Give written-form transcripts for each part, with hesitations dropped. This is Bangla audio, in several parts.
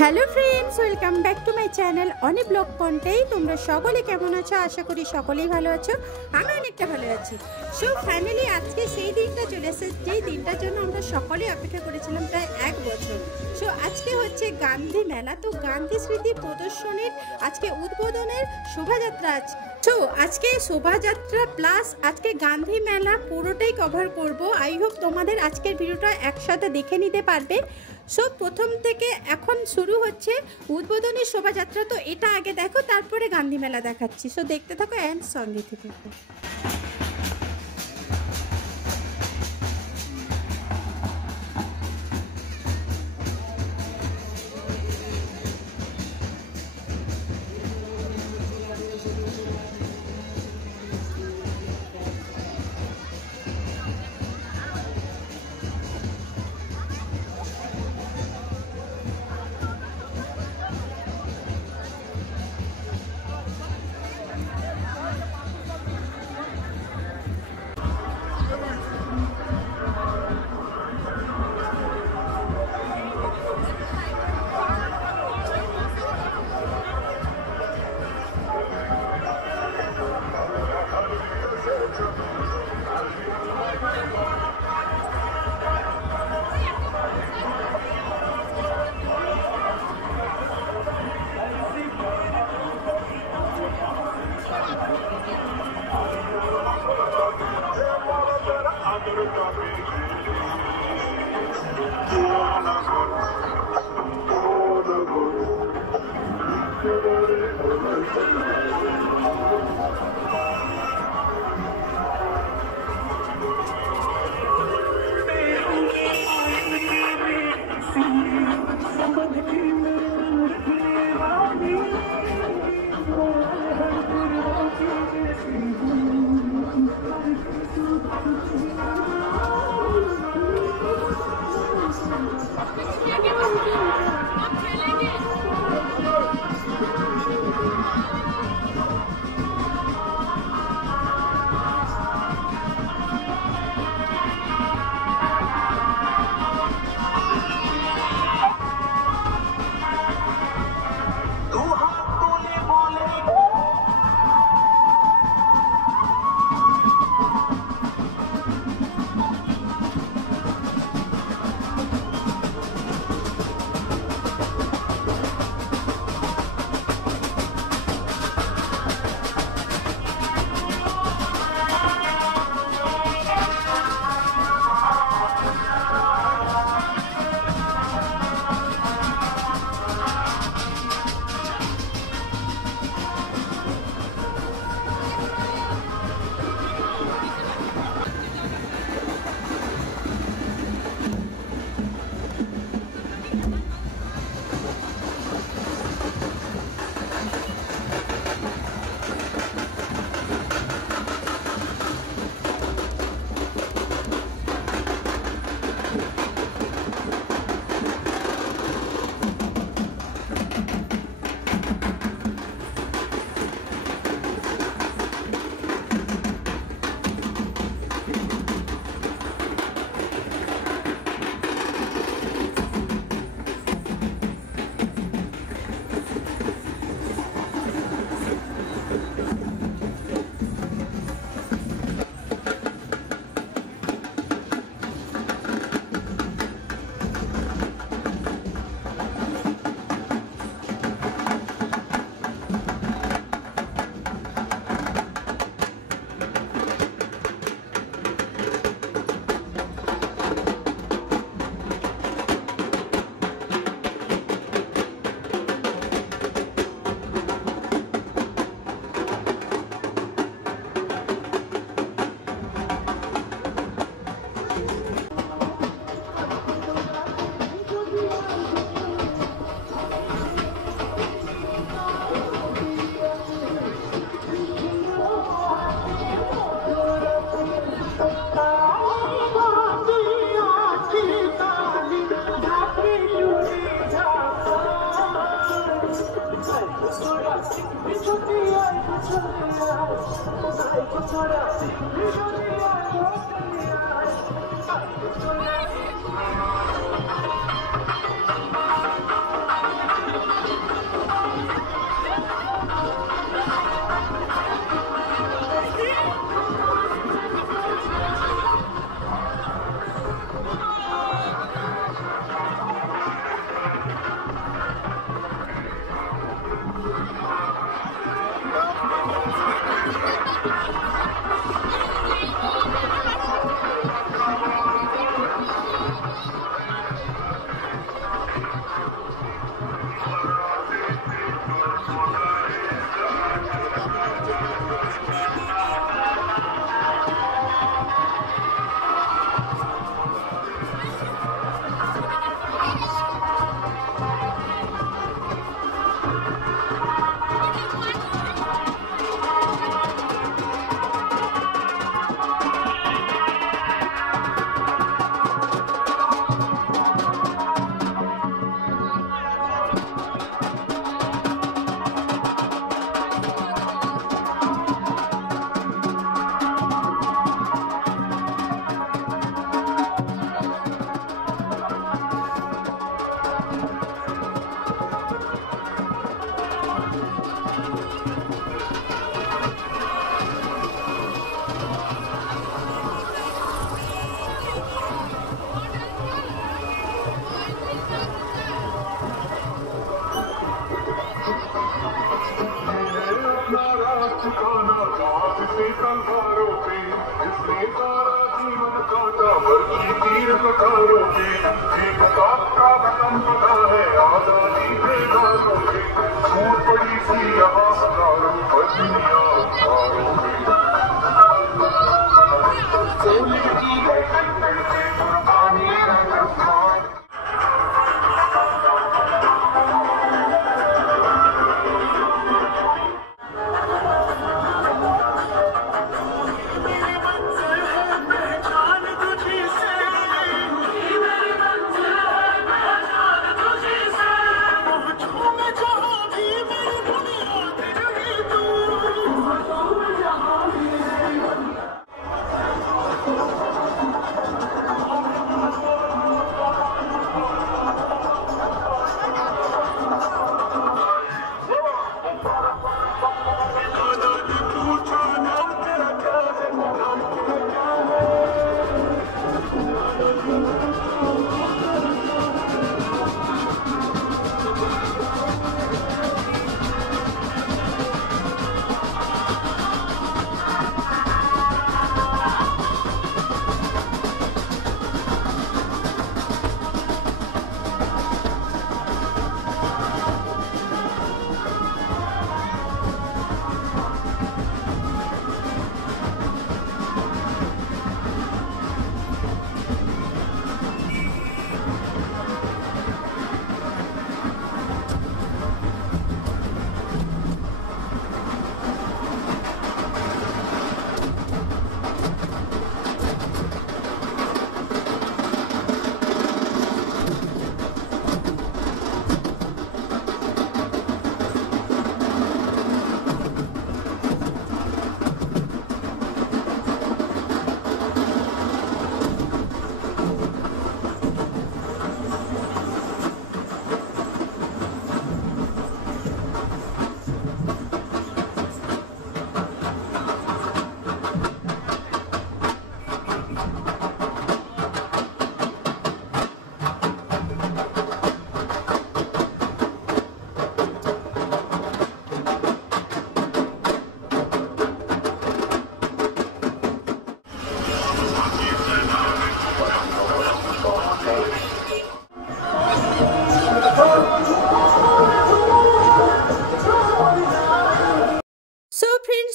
Hello friends, welcome back to my channel Oni blog কন্টেই। তোমরা সকলে কেমন আছো? আশা করি সকলেই ভালো আছো। আমি অনেকটা ভালো আছি। সো ফাইনালি আজকে সেই দিনটা চলে এসেছে, যেই দিনটার জন্য আমরা সকলেই অপেক্ষা করেছিলাম প্রায় 1 বছর। সো আজকে হচ্ছে গান্ধী মেলা। তো গান্ধী স্মৃতি প্রদর্শনীর আজকে উদ্বোধনের শোভাযাত্রা আছে। সো আজকে শোভাযাত্রা প্লাস আজকে গান্ধী মেলা পুরোটাই কভার করব। আই হোপ তোমাদের আজকের ভিডিওটা একসাথে দেখে নিতে পারবে। সো প্রথম থেকে এখন শুরু হচ্ছে উদ্বোধনী শোভাযাত্রা। তো এটা আগে দেখো, তারপরে গান্ধী মেলা দেখাচ্ছি। সো দেখতে থাকো অ্যান্ড সঙ্গে থেকে।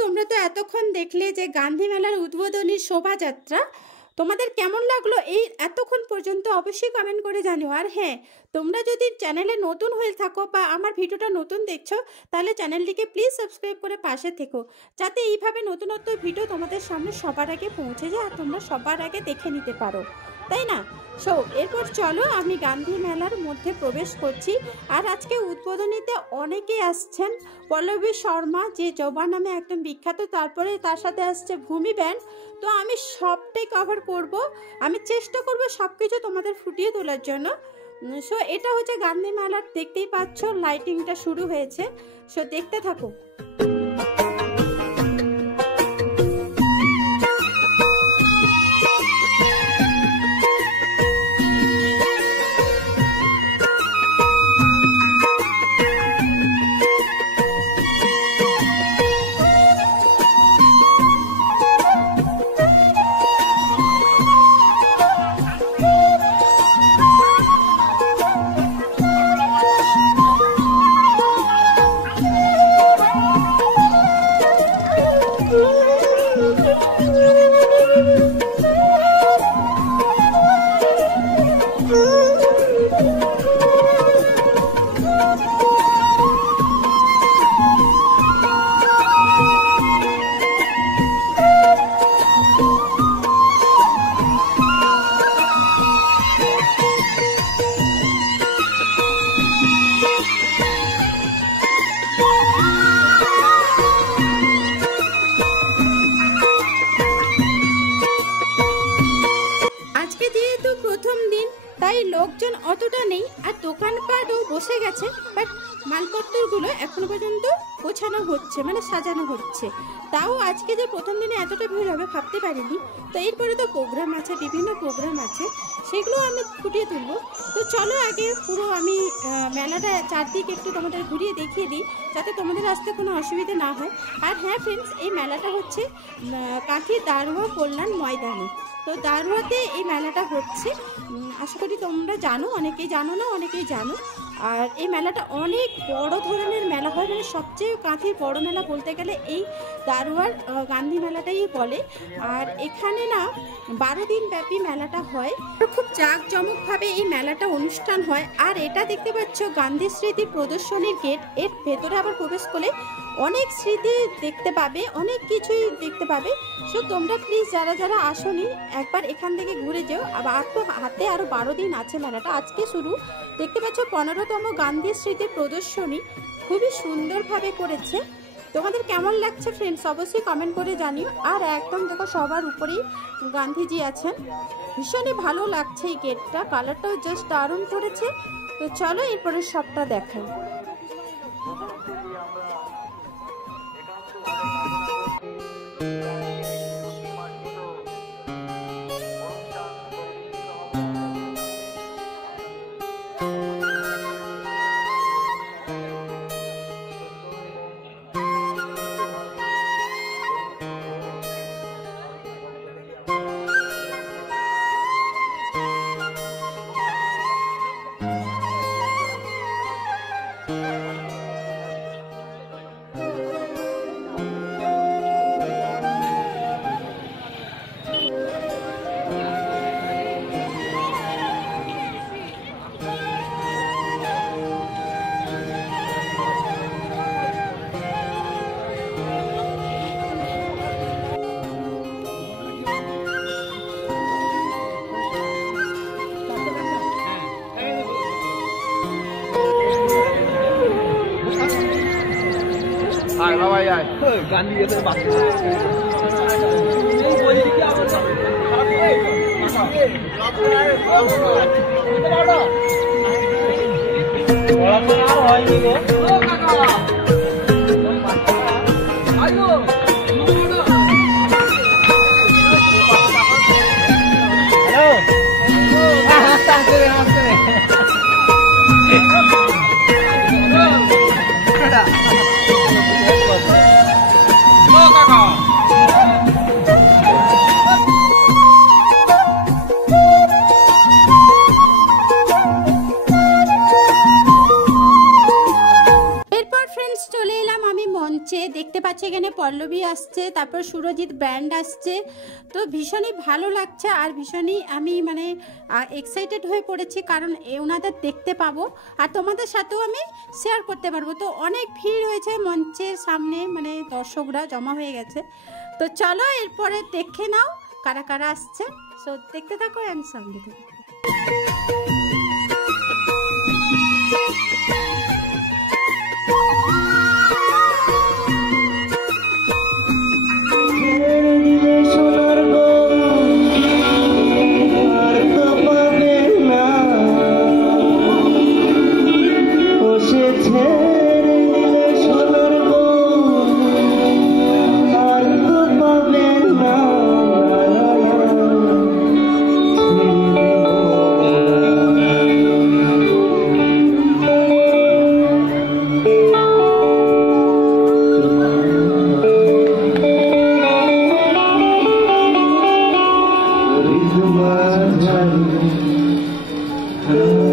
তোমরা তো এতক্ষণ দেখলে যে গান্ধী মেলার উদ্বোধনী শোভাযাত্রা। তোমাদের কেমন লাগলো এই এতক্ষণ পর্যন্ত অবশ্যই কমেন্ট করে জানিও। আর হ্যাঁ, তোমরা যদি চ্যানেলে নতুন হয়ে থাকো বা আমার ভিডিওটা নতুন দেখছো, তাহলে চ্যানেলটিকে প্লিজ সাবস্ক্রাইব করে পাশে থেকো, যাতে এইভাবে নতুনত্ব ভিডিও তোমাদের সামনে সবার আগে পৌঁছে যায় আর তোমরা সবার আগে দেখে নিতে পারো, তাই না? সো এরপর চলো আমি গান্ধী মেলার মধ্যে প্রবেশ করছি। আর আজকে উদ্বোধনীতে অনেকেই আসছেন। পল্লবী শর্মা, যে জবা নামে একদম বিখ্যাত, তারপরে তার সাথে আসছে ভূমি ব্যান্ড। তো আমি সবটাই কভার করব, আমি চেষ্টা করব সব কিছু তোমাদের ফুটিয়ে তোলার জন্য। সো এটা হচ্ছে গান্ধী মেলার, দেখতেই পাচ্ছ লাইটিংটা শুরু হয়েছে। সো দেখতে থাকো। তাই লোকজন অতটা নেই, আর দোকানপাটও বসে গেছে, বাট মালপত্রগুলো এখনো পর্যন্ত গোছানো হচ্ছে, মানে সাজানো হচ্ছে। তাও আজকে যে প্রথম দিনে এতটা ভিড় হবে ভাবতে পারিনি। তো এরপরে তো প্রোগ্রাম আছে, বিভিন্ন প্রোগ্রাম আছে, সেগুলো আমি ফুটিয়ে তুলবো। তো চলো আগে পুরো আমি মেলাটা চারদিকে একটু তোমাদের ঘুরিয়ে দেখিয়ে দিই, যাতে তোমাদের আসতে কোনো অসুবিধা না হয়। আর হ্যাঁ ফ্রেন্ডস, এই মেলাটা হচ্ছে কাঁথি দারোয়া কল্যাণ ময়দানে। তো দারোয়াতে এই মেলাটা হচ্ছে, আশা করি তোমরা জানো, অনেকেই জানো না, অনেকেই জানো। আর এই মেলাটা অনেক বড় ধরনের মেলা হয়, মানে সবচেয়ে কাঁথির বড় মেলা বলতে গেলে এই দারোয়ার গান্ধী মেলাটাই বলে। আর এখানে না 12 দিন ব্যাপী মেলাটা হয়, খুব জাঁকজমকভাবে এই মেলাটা অনুষ্ঠান হয়। আর এটা দেখতে পাচ্ছ গান্ধী স্মৃতি প্রদর্শনীর গেট, এর ভেতরে আবার প্রবেশ করলে অনেক স্মৃতি দেখতে পাবে, অনেক কিছুই দেখতে পাবে। সো তোমরা প্লিজ যারা যারা আসোনি একবার এখান থেকে ঘুরে যেও। আবার তো হাতে আরও 12 দিন আছে মেলাটা, আজকে শুরু। দেখতে পাচ্ছ 15তম গান্ধী স্মৃতি প্রদর্শনী খুবই সুন্দরভাবে করেছে। তোমাদের কেমন লাগছে ফ্রেন্ডস অবশ্যই কমেন্ট করে জানিও। আর একদম দেখো সবার উপরেই গান্ধীজি আছেন, ভীষণই ভালো লাগছে এই গেটটা, কালারটাও জাস্ট দারুণ করেছে। তো চলো এরপরে সবটা দেখাই। Ai, vai, vai. Gandhi itu bagus. Ini boleh dia apa? দেখতে পাচ্ছি এখানে পল্লবী আসছে, তারপর সুরজিৎ ব্র্যান্ড আসছে। তো ভীষণই ভালো লাগছে আর ভীষণই আমি মানে এক্সাইটেড হয়ে পড়েছি, কারণ ওনাদের দেখতে পাবো আর তোমাদের সাথেও আমি শেয়ার করতে পারবো। তো অনেক ভিড় হয়েছে মঞ্চের সামনে, মানে দর্শকরা জমা হয়ে গেছে। তো চলো এরপরে দেখে নাও কারা কারা আসছে। সো দেখতে থাকো অ্যান্ড সঙ্গে থাকো। Oh,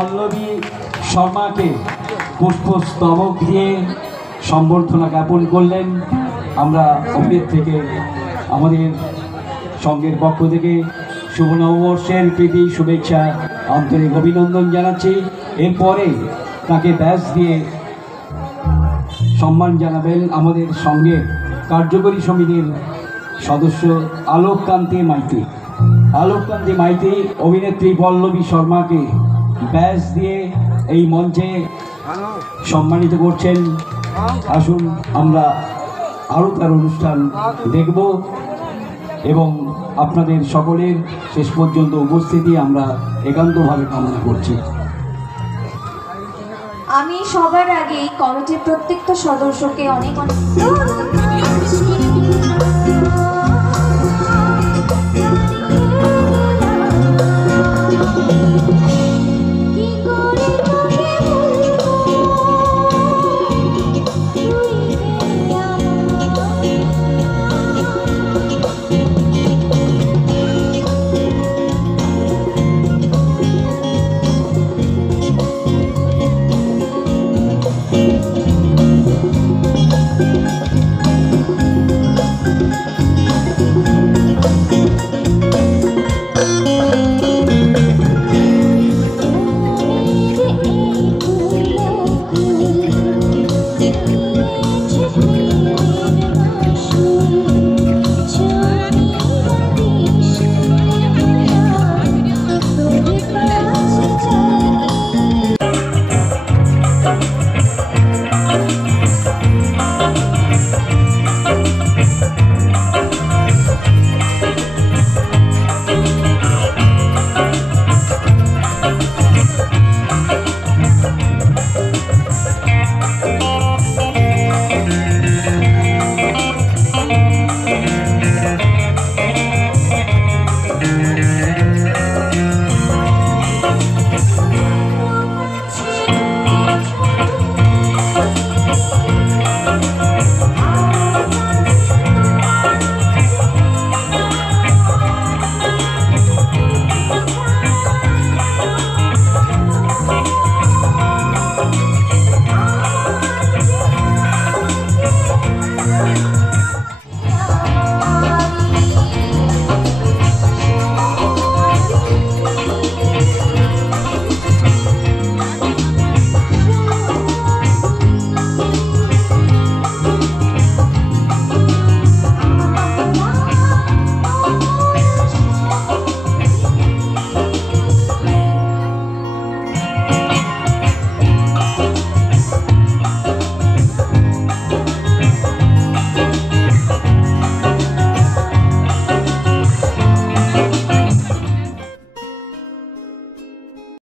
পল্লবী শর্মাকে পুষ্পস্তবক দিয়ে সম্বর্ধনা জ্ঞাপন করলেন। আমরা অভিনেত থেকে আমাদের সঙ্গের পক্ষ থেকে শুভ নববর্ষের প্রীতি শুভেচ্ছা আন্তরিক অভিনন্দন জানাচ্ছি। এরপরে তাকে ব্যাজ দিয়ে সম্মান জানাবেন আমাদের সঙ্গে কার্যকরী সমিতির সদস্য আলোককান্তি মাইতি। আলোককান্তি মাইতি অভিনেত্রী পল্লবী শর্মাকে ব্যাজ দিয়ে এই মঞ্চে সম্মানিত করছেন। আসুন আমরা আরও তার অনুষ্ঠান দেখব এবং আপনাদের সকলের শেষ পর্যন্ত উপস্থিতি আমরা একান্তভাবে কামনা করছি। আমি সবার আগে কমিটির প্রত্যেকটা সদস্যকে অনেক অনেক